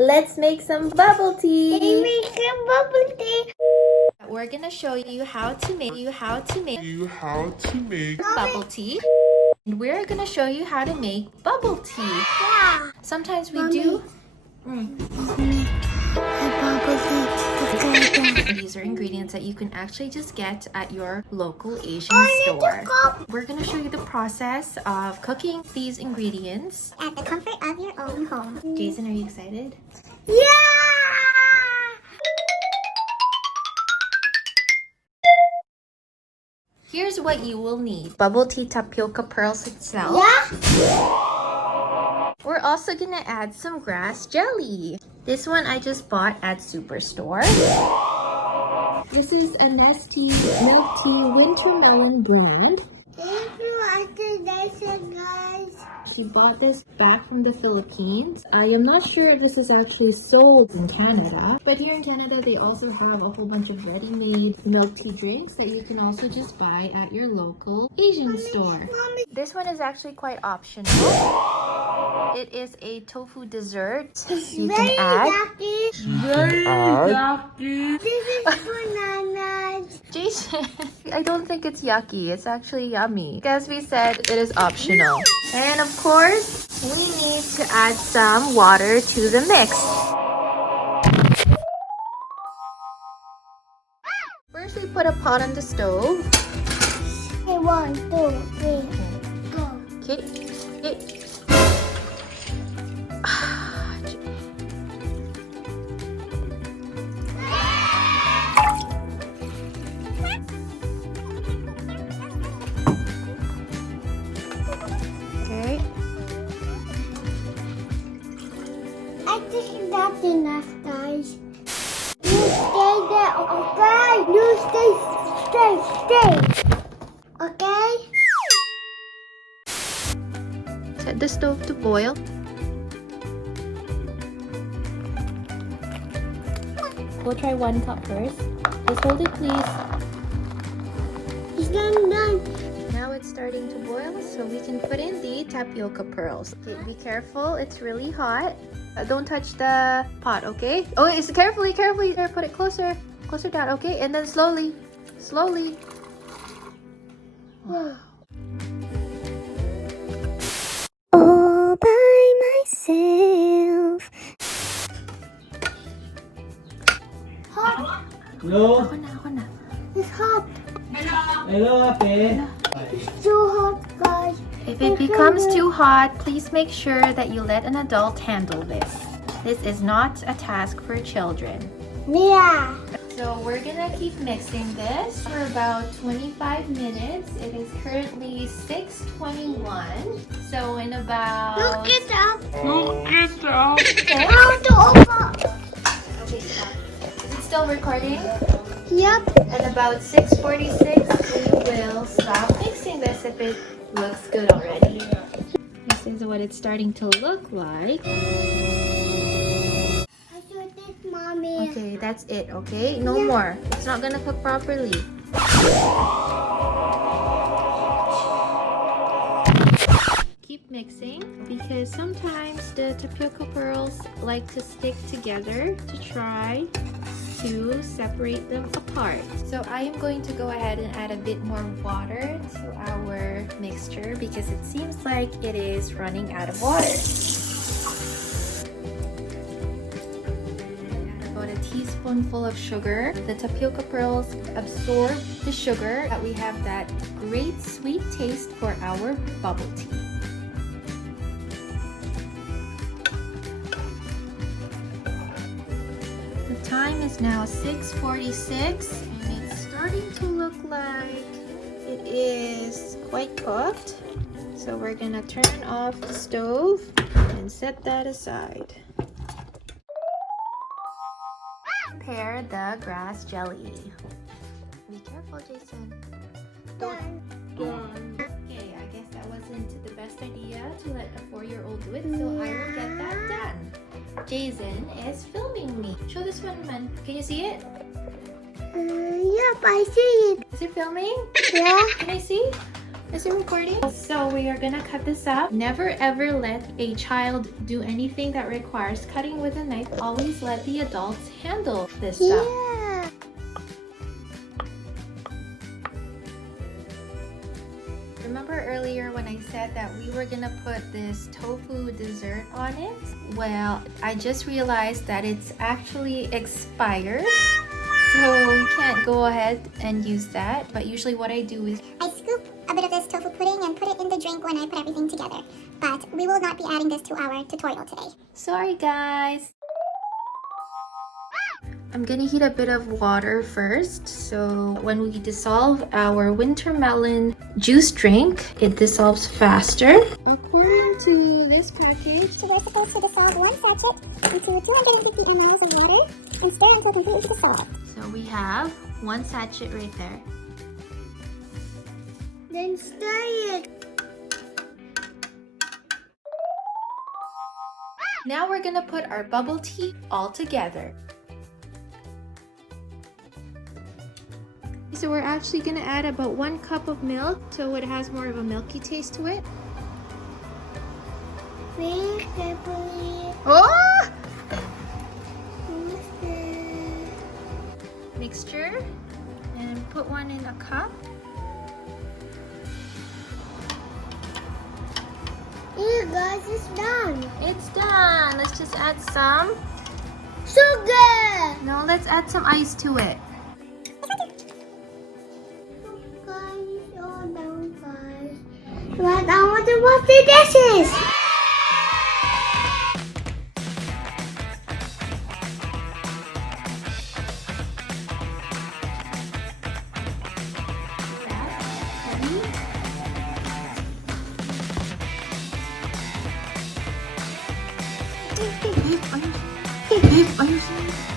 let's make some bubble tea. Let's make some bubble tea. We're gonna show you how to make bubble tea. And we're gonna show you how to make bubble tea. Yeah. Sometimes we Mommy. do. Bubble tea. These are ingredients that you can actually just get at your local Asian store. We're gonna show you the process of cooking these ingredients At the comfort of your own home. Jason, are you excited? Yeah! Here's what you will need. Bubble tea tapioca pearls itself. Yeah? We're also gonna add some grass jelly. This one I just bought at Superstore. This is a Nestea Milk Tea Winter Melon brand. Thank you, Activation, guys. She bought this back from the Philippines. I am not sure if this is actually sold in Canada, but here in Canada they also have a whole bunch of ready-made milk tea drinks that you can also just buy at your local Asian store. Mommy. This one is actually quite optional. It is a tofu dessert you Very can add. yucky. Very yucky. This is bananas. Jason, I don't think it's yucky. It's actually yummy. As we said, it is optional. And of course, we need to add some water to the mix. First, we put a pot on the stove. Okay, 1, 2, 3, go. Okay. I think that's enough, guys. You stay there, okay? You stay. Okay? Set the stove to boil. We'll try 1 cup first. Just hold it, please. It's done. Now it's starting to boil, so we can put in the tapioca pearls. Okay, be careful, it's really hot. Don't touch the pot, okay? Oh, it's carefully. There, put it closer down, okay? And then slowly. Wow. All by myself. Hot. Hello? Ako na. It's hot. Hello, Ate. It's too hot, guys. If it becomes too hot, please make sure that you let an adult handle this. This is not a task for children. Yeah. So we're gonna keep mixing this for about 25 minutes. It is currently 6:21. So in about... Look it up. Okay. How to open? Okay, stop. Is it still recording? Yep. At about 6:46, we will stop mixing this if it looks good already. This is what it's starting to look like. I do this, Mommy. Okay, that's it, okay? No more. It's not gonna cook properly. Keep mixing because sometimes the tapioca pearls like to stick together to try to separate them apart. So I am going to go ahead and add a bit more water to our mixture because it seems like it is running out of water. Add about a teaspoonful of sugar. The tapioca pearls absorb the sugar, that we have that great sweet taste for our bubble tea. The time is now 6:46 and it's starting to look like it is quite cooked. So we're gonna turn off the stove and set that aside. Prepare the grass jelly. Be careful, Jason. Don't. Okay, I guess that wasn't the best idea to let a 4-year-old do it, so I will get that done. Jason is filming me. Show this one, man. Can you see it? Yep, I see it. Is it filming? Yeah. Can I see? Is Is it recording? So we are gonna cut this up. Never ever let a child do anything that requires cutting with a knife. Always let the adults handle this stuff. Yeah. Remember earlier when I said that we were gonna put this tofu dessert on it? Well, I just realized that it's actually expired. So we can't go ahead and use that. But usually what I do is I scoop a bit of this tofu pudding and put it in the drink when I put everything together. But we will not be adding this to our tutorial today. sorry guys. I'm gonna heat a bit of water first. So when we dissolve our winter melon juice drink, it dissolves faster. According to this package, So we're supposed to dissolve one sachet into 250 ml of water and stir until completely dissolved. so we have one sachet right there. Then stir it. Now we're gonna put our bubble tea all together. So we're actually gonna add about 1 cup of milk so it has more of a milky taste to it. Very carefully. Oh! Mix Mixture and put one in a cup. Here guys, it's done. It's done. Let's just add some. Sugar. No, let's add some ice to it. Guys, all done guys. But I want to wash the dishes. Are you serious?